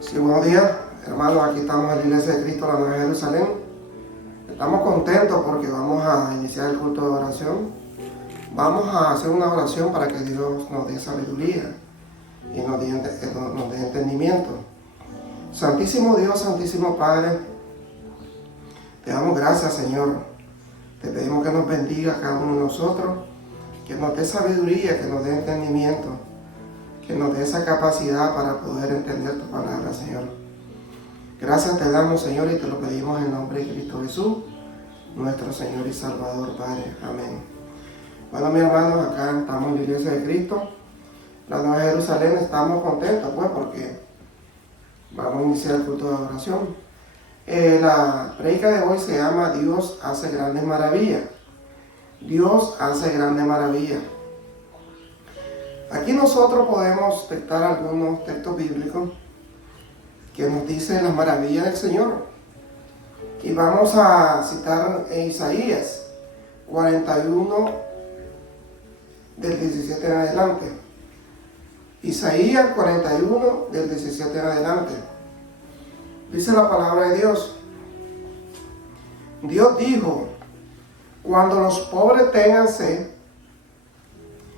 Sí, buenos días, hermanos. Aquí estamos en la Iglesia de Cristo, la Nueva Jerusalén. Estamos contentos porque vamos a iniciar el culto de oración. Vamos a hacer una oración para que Dios nos dé sabiduría y nos dé entendimiento. Santísimo Dios, Santísimo Padre, te damos gracias, Señor. Te pedimos que nos bendiga a cada uno de nosotros, que nos dé sabiduría, que nos dé entendimiento, que nos dé esa capacidad para poder entender tu palabra, Señor. Gracias te damos, Señor, y te lo pedimos en nombre de Cristo Jesús, nuestro Señor y Salvador, Padre. Amén. Bueno, mis hermanos, acá estamos en la Iglesia de Cristo, la Nueva Jerusalén. Estamos contentos, pues, porque vamos a iniciar el culto de oración. La predica de hoy se llama Dios hace grandes maravillas. Dios hace grandes maravillas. Aquí nosotros podemos citar algunos textos bíblicos que nos dicen las maravillas del Señor. Y vamos a citar en Isaías 41, del 17 en adelante. Isaías 41, del 17 en adelante. Dice la palabra de Dios. Dios dijo: cuando los pobres tengan sed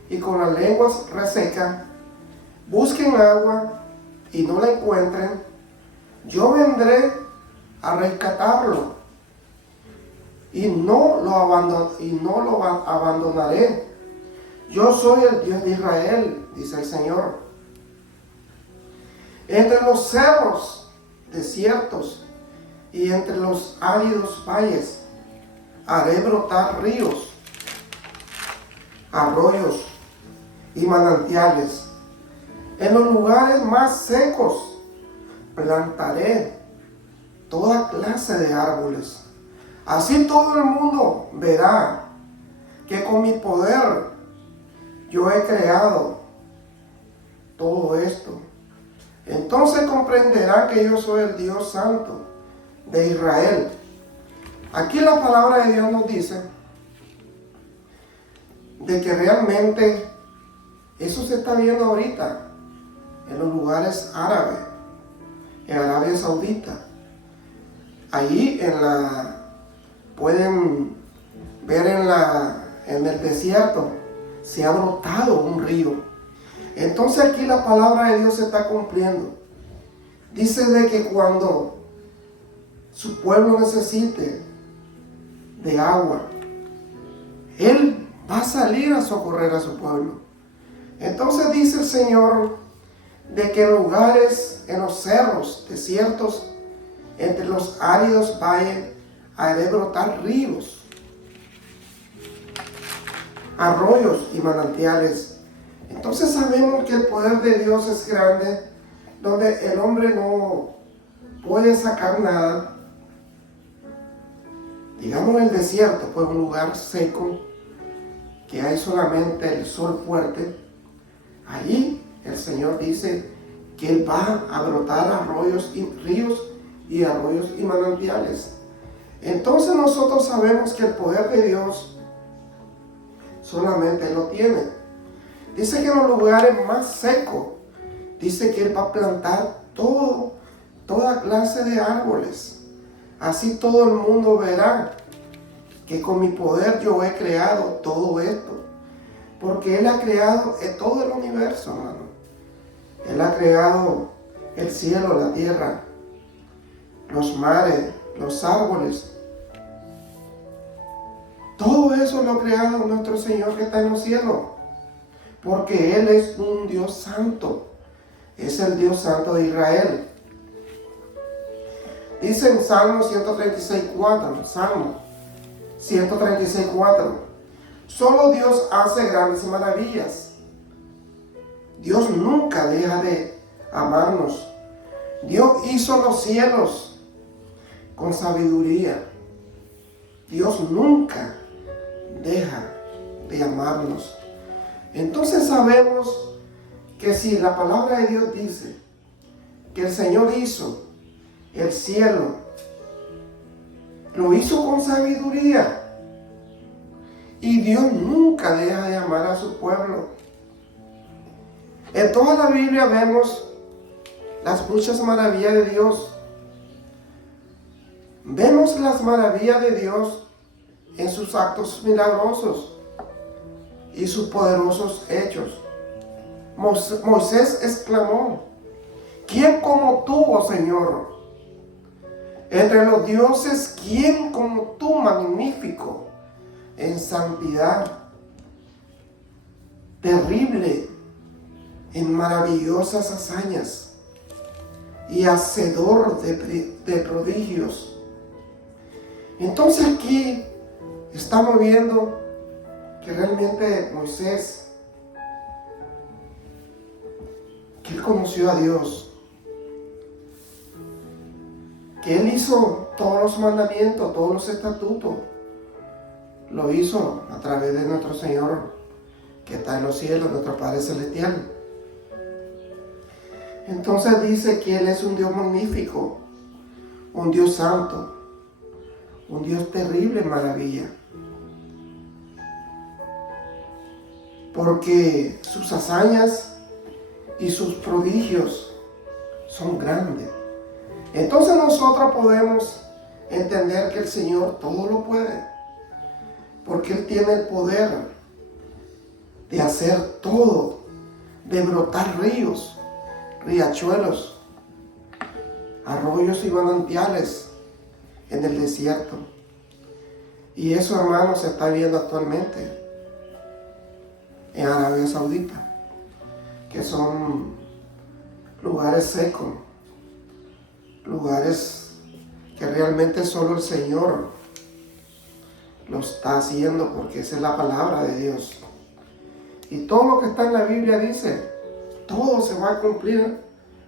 y con las lenguas resecas busquen agua y no la encuentren, yo vendré a rescatarlo y no lo abandonaré. Yo soy el Dios de Israel, dice el Señor. Entre los cerros desiertos y entre los áridos valles haré brotar ríos, arroyos y manantiales. En los lugares más secos plantaré toda clase de árboles. Así todo el mundo verá que con mi poder yo he creado todo esto. Entonces comprenderán que yo soy el Dios Santo de Israel. Aquí la palabra de Dios nos dice de que realmente eso se está viendo ahorita en los lugares árabes, en Arabia Saudita. Allí pueden ver en el desierto se ha brotado un río. Entonces aquí la palabra de Dios se está cumpliendo. Dice de que cuando su pueblo necesite de agua, Él va a salir a socorrer a su pueblo. Entonces dice el Señor de que en lugares, en los cerros desiertos, entre los áridos valles, haré brotar ríos, arroyos y manantiales. Entonces sabemos que el poder de Dios es grande, donde el hombre no puede sacar nada. Digamos el desierto, pues un lugar seco, que hay solamente el sol fuerte. Allí el Señor dice que Él va a brotar arroyos y ríos y arroyos y manantiales. Entonces nosotros sabemos que el poder de Dios solamente Él lo tiene. Dice que en los lugares más secos, dice que Él va a plantar toda clase de árboles. Así todo el mundo verá que con mi poder yo he creado todo esto. Porque Él ha creado todo el universo, hermano. Él ha creado el cielo, la tierra, los mares, los árboles. Todo eso lo ha creado nuestro Señor que está en los cielos. Porque Él es un Dios santo. Es el Dios santo de Israel. Dice en Salmo 136:4. Salmo 136:4. Solo Dios hace grandes maravillas. Dios nunca deja de amarnos. Dios hizo los cielos con sabiduría. Dios nunca deja de amarnos. Entonces sabemos que si la palabra de Dios dice que el Señor hizo el cielo, lo hizo con sabiduría. Y Dios nunca deja de amar a su pueblo. En toda la Biblia vemos las muchas maravillas de Dios. Vemos las maravillas de Dios en sus actos milagrosos y sus poderosos hechos. Moisés exclamó: ¿quién como tú, oh Señor? Entre los dioses, ¿quién como tú, magnífico en santidad, terrible en maravillosas hazañas y hacedor de prodigios? Entonces aquí estamos viendo que realmente Moisés, que él conoció a Dios, que él hizo todos los mandamientos, todos los estatutos, lo hizo a través de nuestro Señor que está en los cielos, nuestro Padre Celestial. Entonces dice que Él es un Dios magnífico, un Dios santo, un Dios terrible en maravilla. Porque sus hazañas y sus prodigios son grandes. Entonces nosotros podemos entender que el Señor todo lo puede, porque Él tiene el poder de hacer todo, de brotar ríos, riachuelos, arroyos y manantiales en el desierto. Y eso, hermanos, se está viendo actualmente en Arabia Saudita, que son lugares secos, lugares que realmente solo el Señor lo está haciendo, porque esa es la palabra de Dios. Y todo lo que está en la Biblia dice, todo se va a cumplir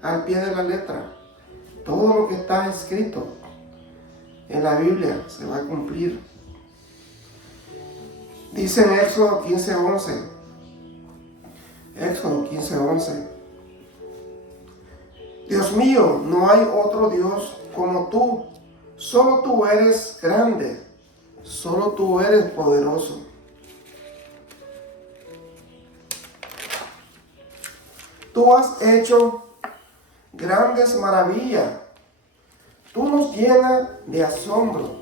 al pie de la letra. Todo lo que está escrito en la Biblia se va a cumplir. Dice en Éxodo 15:11. Éxodo 15:11. Dios mío, no hay otro Dios como tú. Solo tú eres grande. Solo tú eres poderoso. Tú has hecho grandes maravillas. Tú nos llenas de asombro.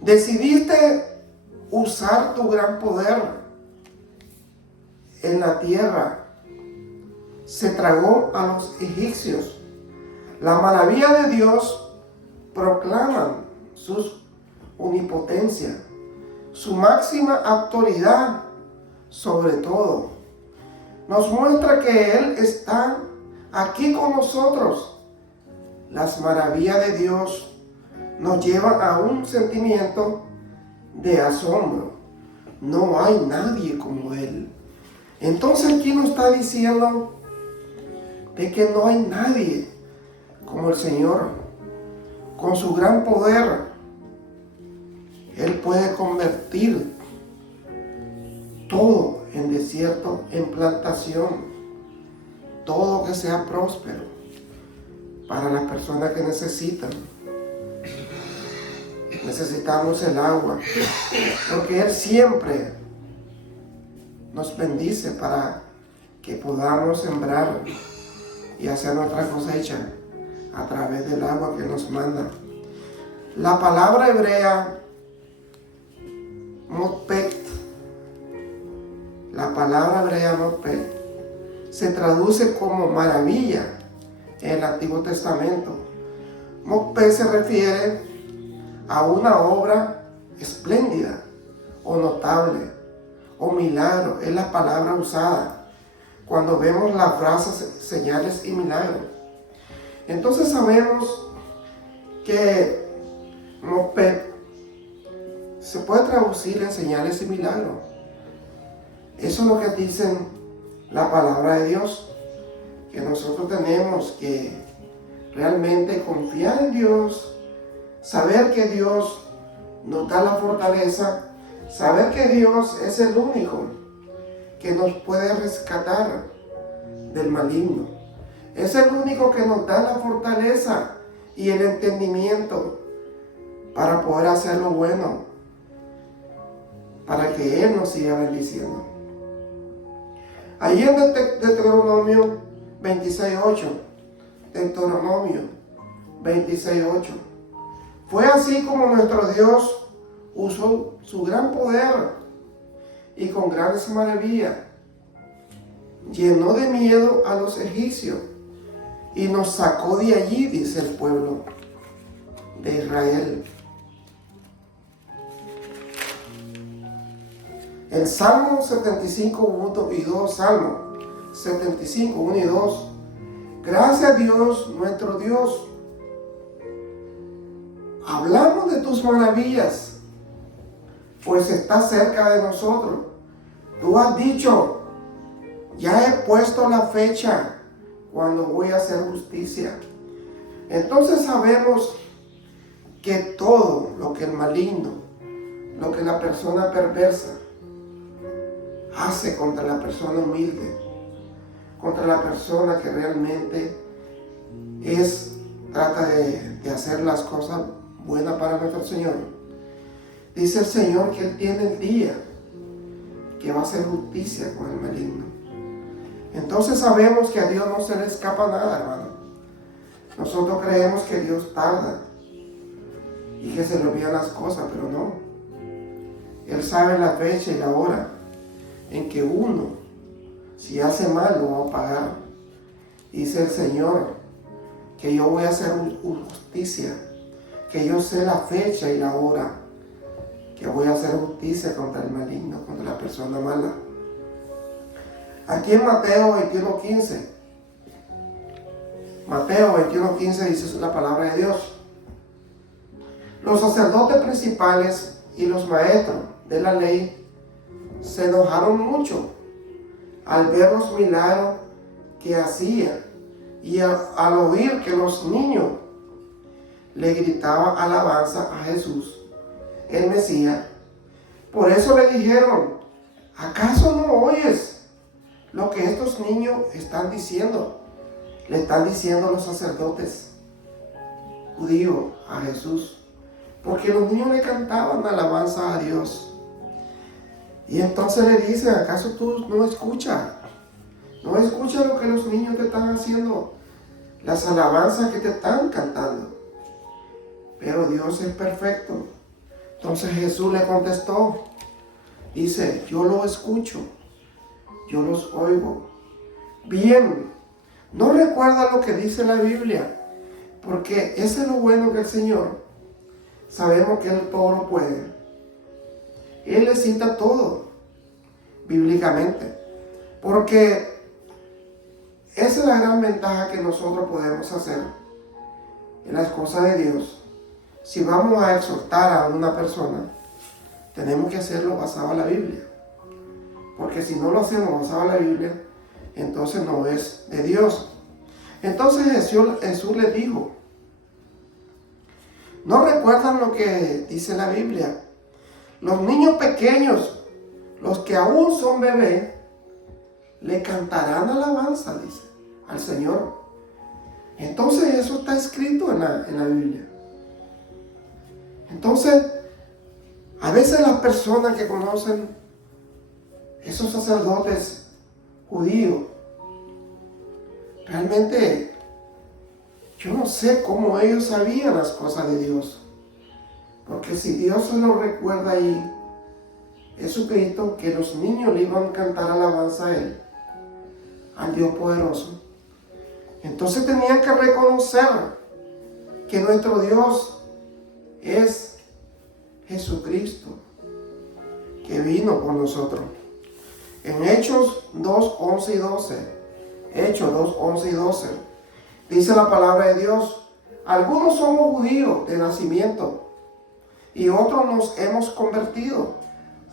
Decidiste usar tu gran poder en la tierra. Se tragó a los egipcios. La maravilla de Dios proclaman su omnipotencia, su máxima autoridad sobre todo. Nos muestra que Él está aquí con nosotros. Las maravillas de Dios nos llevan a un sentimiento de asombro. No hay nadie como Él. Entonces aquí nos está diciendo de que no hay nadie como el Señor. Con su gran poder, Él puede convertir todo en desierto, en plantación, todo que sea próspero para las personas que necesitan. Necesitamos el agua, porque Él siempre nos bendice para que podamos sembrar y hacer nuestra cosecha a través del agua que nos manda. La palabra hebrea motpet, se traduce como maravilla en el Antiguo Testamento. Motpet se refiere a una obra espléndida o notable o milagro. Es la palabra usada cuando vemos las frases señales y milagros. Entonces sabemos que motpet se puede traducir en señales y milagros. Eso es lo que dicen la palabra de Dios, que nosotros tenemos que realmente confiar en Dios, saber que Dios nos da la fortaleza, saber que Dios es el único que nos puede rescatar del maligno. Es el único que nos da la fortaleza y el entendimiento para poder hacer lo bueno, para que Él nos siga bendiciendo. Ahí en Deuteronomio 26:8 Deuteronomio 26:8. Fue así como nuestro Dios usó su gran poder y con grandes maravillas llenó de miedo a los egipcios y nos sacó de allí, dice el pueblo de Israel. El Salmo 75, 1 y 2, Salmo 75, 1 y 2. Gracias a Dios, nuestro Dios. Hablamos de tus maravillas, pues está cerca de nosotros. Tú has dicho, ya he puesto la fecha cuando voy a hacer justicia. Entonces sabemos que todo lo que el maligno, lo que la persona perversa hace contra la persona humilde, contra la persona que realmente trata de hacer las cosas buenas para nuestro Señor. Dice el Señor que Él tiene el día que va a hacer justicia con el maligno. Entonces sabemos que a Dios no se le escapa nada, hermano. Nosotros creemos que Dios tarda y que se le olvidan las cosas, pero no. Él sabe la fecha y la hora en que uno, si hace mal, lo va a pagar. Dice el Señor que yo voy a hacer justicia, que yo sé la fecha y la hora, que voy a hacer justicia contra el maligno, contra la persona mala. Aquí en Mateo 21:15, Mateo 21:15 dice la palabra de Dios. Los sacerdotes principales y los maestros de la ley se enojaron mucho al ver los milagros que hacía y al oír que los niños le gritaban alabanza a Jesús, el Mesías. Por eso le dijeron, ¿acaso no oyes lo que estos niños están diciendo? Le están diciendo los sacerdotes judíos a Jesús, porque los niños le cantaban alabanza a Dios. Y entonces le dicen, ¿acaso tú no escuchas? ¿No escuchas lo que los niños te están haciendo? Las alabanzas que te están cantando. Pero Dios es perfecto. Entonces Jesús le contestó. Dice, yo lo escucho. Yo los oigo. Bien. No recuerda lo que dice la Biblia. Porque ese es lo bueno que el Señor. Sabemos que Él todo lo puede. Él le cita todo bíblicamente, porque esa es la gran ventaja que nosotros podemos hacer en las cosas de Dios. Si vamos a exhortar a una persona, tenemos que hacerlo basado en la Biblia, porque si no lo hacemos basado en la Biblia, entonces no es de Dios. Entonces Jesús le dijo, ¿no recuerdan lo que dice la Biblia? Los niños pequeños, los que aún son bebés, le cantarán alabanza, dice, al Señor. Entonces eso está escrito en la Biblia. Entonces, a veces las personas que conocen esos sacerdotes judíos, realmente yo no sé cómo ellos sabían las cosas de Dios. Porque si Dios se lo recuerda ahí, Jesucristo, que los niños le iban a cantar alabanza a Él, al Dios poderoso. Entonces tenían que reconocer que nuestro Dios es Jesucristo, que vino por nosotros. En Hechos 2, 11 y 12, Hechos 2, 11 y 12, dice la palabra de Dios, algunos somos judíos de nacimiento, y otros nos hemos convertido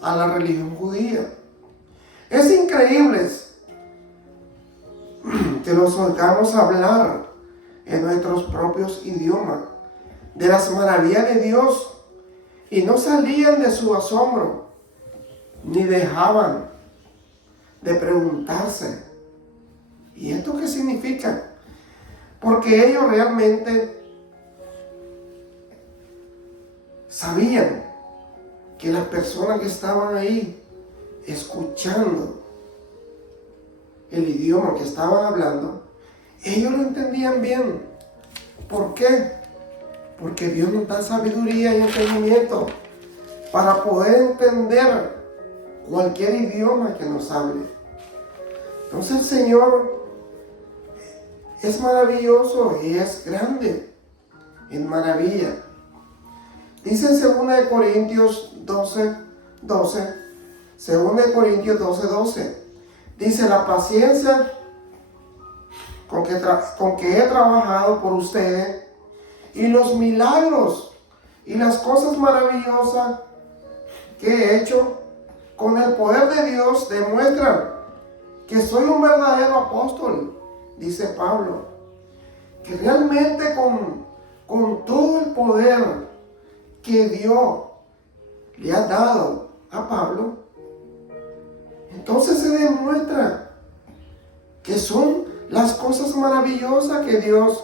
a la religión judía. Es increíble que los oigamos hablar en nuestros propios idiomas de las maravillas de Dios y no salían de su asombro ni dejaban de preguntarse, ¿y esto qué significa? Porque ellos realmente sabían que las personas que estaban ahí escuchando el idioma que estaban hablando Ellos lo entendían bien. ¿Por qué? Porque Dios nos da sabiduría y entendimiento para poder entender cualquier idioma que nos hable. Entonces el Señor es maravilloso y es grande en maravilla. Dice en 2 Corintios 12, 2 Corintios 12, dice: la paciencia con que he trabajado por ustedes y los milagros y las cosas maravillosas que he hecho con el poder de Dios demuestran que soy un verdadero apóstol, dice Pablo. Que realmente con todo el poder que Dios le ha dado a Pablo, entonces se demuestra que son las cosas maravillosas que Dios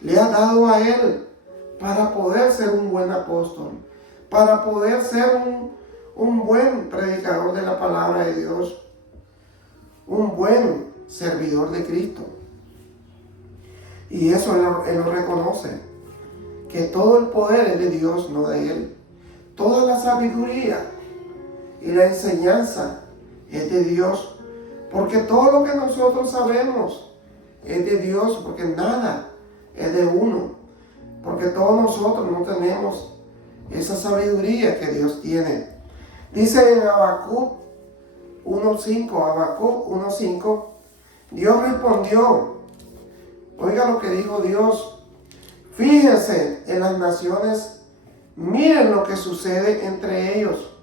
le ha dado a él para poder ser un buen apóstol, para poder ser un buen predicador de la palabra de Dios, un buen servidor de Cristo. Y eso él lo reconoce, que todo el poder es de Dios, no de él. Toda la sabiduría y la enseñanza es de Dios, porque todo lo que nosotros sabemos es de Dios, porque nada es de uno, porque todos nosotros no tenemos esa sabiduría que Dios tiene. Dice en Habacuc 1:5, Dios respondió. Oiga lo que dijo Dios: fíjense en las naciones, miren lo que sucede entre ellos,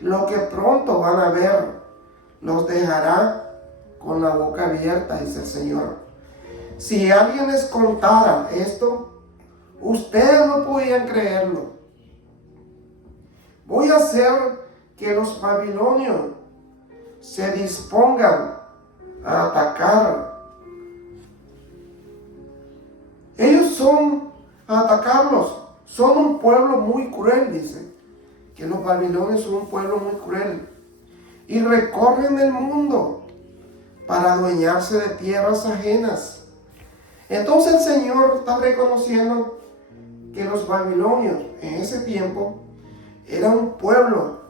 lo que pronto van a ver, los dejará con la boca abierta, dice el Señor. Si alguien les contara esto, ustedes no podían creerlo. Voy a hacer que los babilonios se dispongan a atacar. Ellos son a atacarlos. Son un pueblo muy cruel, dice. Que los babilonios son un pueblo muy cruel. Y recorren el mundo para adueñarse de tierras ajenas. Entonces el Señor está reconociendo que los babilonios en ese tiempo eran un pueblo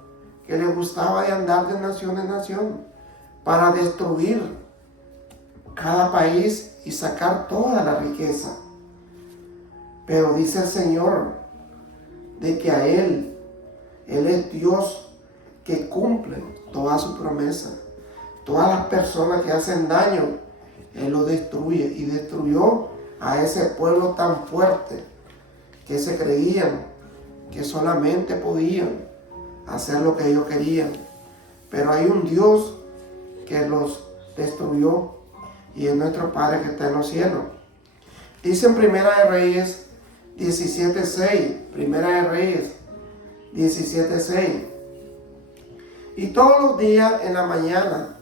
que le gustaba de andar de nación en nación para destruir cada país y sacar toda la riqueza. Pero dice el Señor de que a Él es Dios que cumple toda su promesa. Todas las personas que hacen daño, Él lo destruye, y destruyó a ese pueblo tan fuerte que se creían que solamente podían hacer lo que ellos querían. Pero hay un Dios que los destruyó, y es nuestro Padre que está en los cielos. Dice en Primera de Reyes 17:6, Primera de Reyes 17:6: y todos los días en la mañana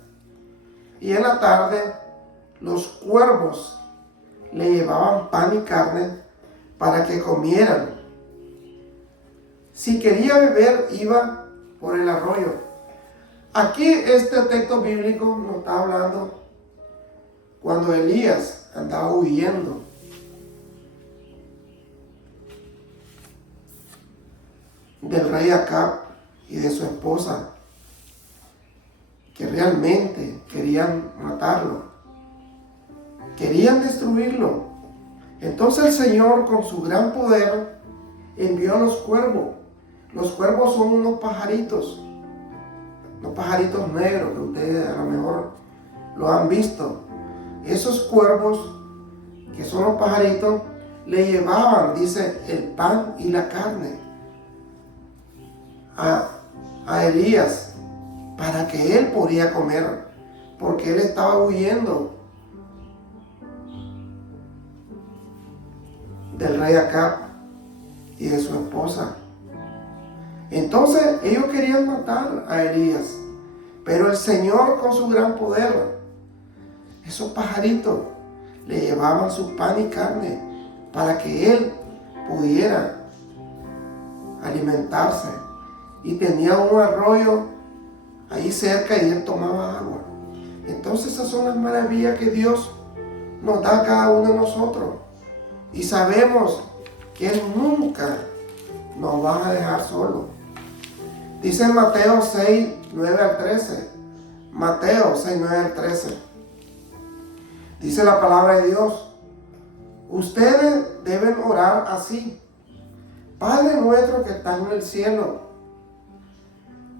y en la tarde los cuervos le llevaban pan y carne para que comieran. Si quería beber, iba por el arroyo. Aquí este texto bíblico nos está hablando cuando Elías andaba huyendo del rey Acab y de su esposa, que realmente querían matarlo, querían destruirlo. Entonces el Señor, con su gran poder, envió a los cuervos. Los cuervos son unos pajaritos negros que ustedes a lo mejor lo han visto. Esos cuervos, que son los pajaritos, le llevaban, dice, el pan y la carne a Elías, para que él podía comer, porque él estaba huyendo del rey Acab y de su esposa. Entonces ellos querían matar a Elías, pero el Señor, con su gran poder, esos pajaritos le llevaban su pan y carne para que él pudiera alimentarse, y tenía un arroyo ahí cerca y él tomaba agua. Entonces esas son las maravillas que Dios nos da a cada uno de nosotros. Y sabemos que Él nunca nos va a dejar solos. Dice en Mateo 6, 9 al 13. Mateo 6, 9 al 13. Dice la palabra de Dios: ustedes deben orar así: Padre nuestro que estás en el cielo,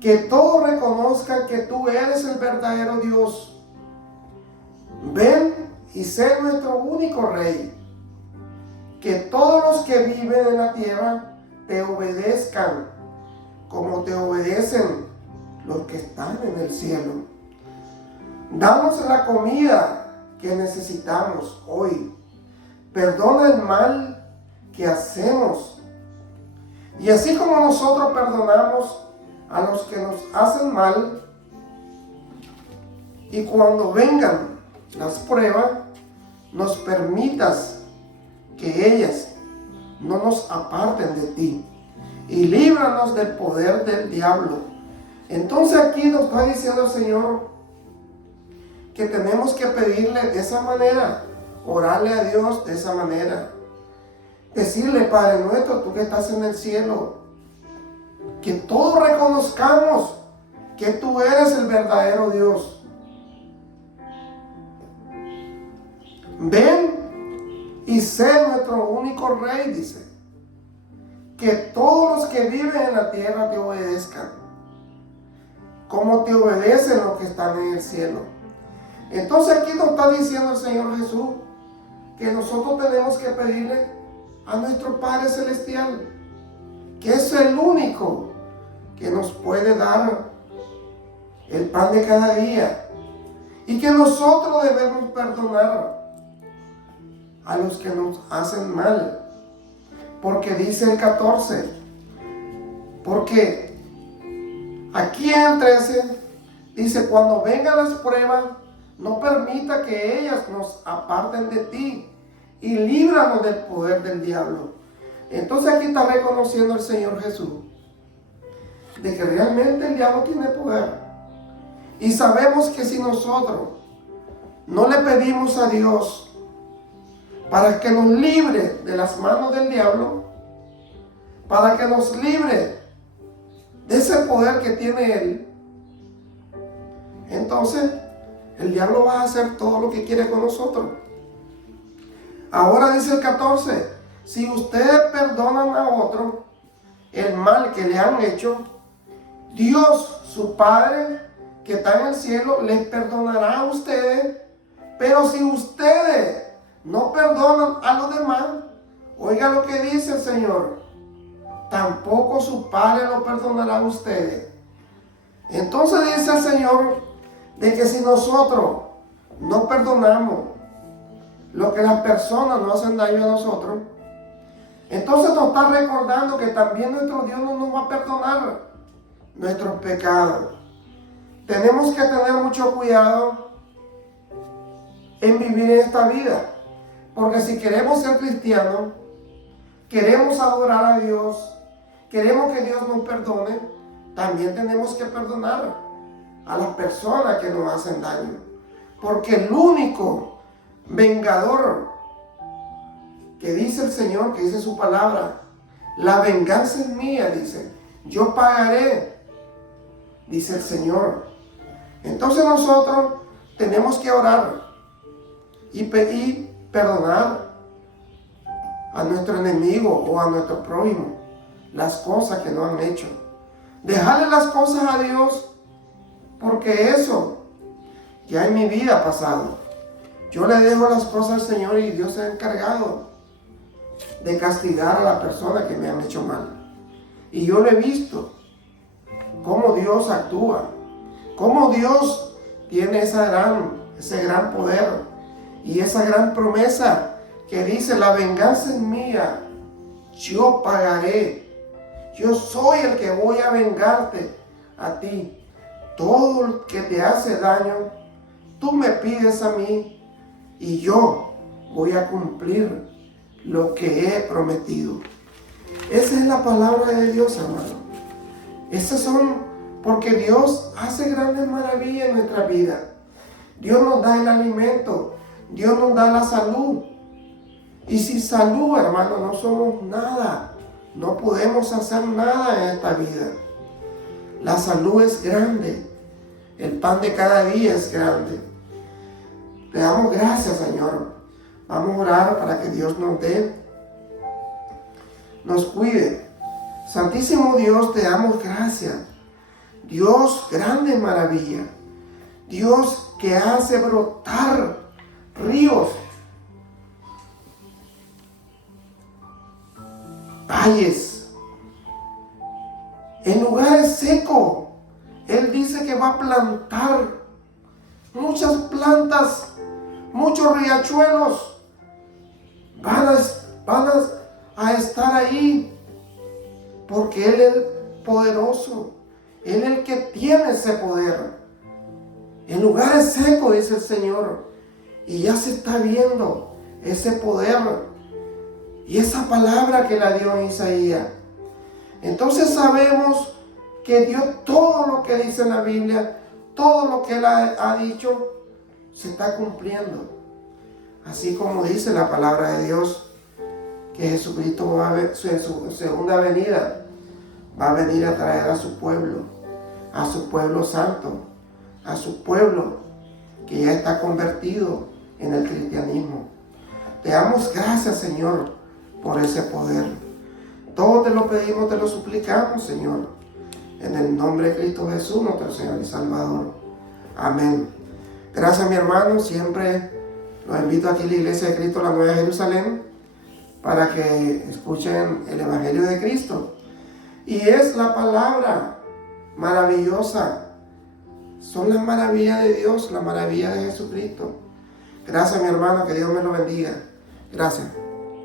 que todos reconozcan que tú eres el verdadero Dios. Ven y sé nuestro único Rey. Que todos los que viven en la tierra te obedezcan, como te obedecen los que están en el cielo. Danos la comida que necesitamos hoy. Perdona el mal que hacemos. Y así como nosotros perdonamos a los que nos hacen mal, y cuando vengan las pruebas, nos permitas que ellas no nos aparten de ti, y líbranos del poder del diablo. Entonces aquí nos está diciendo el Señor que tenemos que pedirle de esa manera, orarle a Dios de esa manera, decirle: Padre nuestro, tú que estás en el cielo, que todos reconozcamos que tú eres el verdadero Dios. Ven y sé nuestro único Rey, dice. Que todos los que viven en la tierra te obedezcan, como te obedecen los que están en el cielo. Entonces aquí nos está diciendo el Señor Jesús que nosotros tenemos que pedirle a nuestro Padre Celestial, que es el único que nos puede dar el pan de cada día, y que nosotros debemos perdonar a los que nos hacen mal. Porque dice el 14, porque aquí en el 13 dice: cuando vengan las pruebas, no permita que ellas nos aparten de ti, y líbranos del poder del diablo. Entonces aquí está reconociendo el Señor Jesús de que realmente el diablo tiene poder. Y sabemos que si nosotros no le pedimos a Dios para que nos libre de las manos del diablo, para que nos libre de ese poder que tiene él, entonces el diablo va a hacer todo lo que quiere con nosotros. Ahora dice el 14: si ustedes perdonan a otro el mal que le han hecho, Dios, su Padre que está en el cielo, les perdonará a ustedes. Pero si ustedes no perdonan a los demás, oiga lo que dice el Señor: tampoco su Padre lo perdonará a ustedes. Entonces dice el Señor de que si nosotros no perdonamos lo que las personas nos hacen daño a nosotros, entonces nos está recordando que también nuestro Dios no nos va a perdonar nuestros pecados. Tenemos que tener mucho cuidado en vivir en esta vida, porque si queremos ser cristianos, queremos adorar a Dios, queremos que Dios nos perdone, también tenemos que perdonar a las personas que nos hacen daño, porque el único vengador que dice el Señor, que dice su palabra: la venganza es mía, dice, yo pagaré, dice el Señor. Entonces nosotros tenemos que orar y perdonar a nuestro enemigo o a nuestro prójimo las cosas que nos han hecho. Dejarle las cosas a Dios, porque eso ya en mi vida ha pasado. Yo le dejo las cosas al Señor y Dios se ha encargado de castigar a la persona que me han hecho mal. Y yo lo he visto cómo Dios actúa, cómo Dios tiene ese gran poder y esa gran promesa que dice: la venganza es mía, yo pagaré, yo soy el que voy a vengarte a ti. Todo el que te hace daño, tú me pides a mí y yo voy a cumplir lo que he prometido. Esa es la palabra de Dios, hermano. Esas son, porque Dios hace grandes maravillas en nuestra vida. Dios nos da el alimento, Dios nos da la salud. Y sin salud, hermano, no somos nada. No podemos hacer nada en esta vida. La salud es grande. El pan de cada día es grande. Le damos gracias, Señor. Vamos a orar para que Dios nos dé, nos cuide. Santísimo Dios, te damos gracias. Dios, grande maravilla. Dios que hace brotar ríos, valles, en lugares secos. Él dice que va a plantar muchas plantas, muchos riachuelos van a estar ahí, porque Él es poderoso. Él es el que tiene ese poder. En lugares secos, dice el Señor, y ya se está viendo ese poder y esa palabra que la dio en Isaías. Entonces sabemos que Dios, todo lo que dice en la Biblia, todo lo que Él ha dicho, se está cumpliendo. Así como dice la palabra de Dios, que Jesucristo en su segunda venida va a venir a traer a su pueblo santo, a su pueblo que ya está convertido en el cristianismo. Te damos gracias, Señor, por ese poder. Todo te lo pedimos, te lo suplicamos, Señor, en el nombre de Cristo Jesús, nuestro Señor y Salvador. Amén. Gracias, mi hermano. Siempre los invito aquí a la Iglesia de Cristo, la Nueva Jerusalén, para que escuchen el Evangelio de Cristo. Y es la palabra maravillosa. Son las maravillas de Dios, la maravilla de Jesucristo. Gracias, mi hermano, que Dios me lo bendiga. Gracias.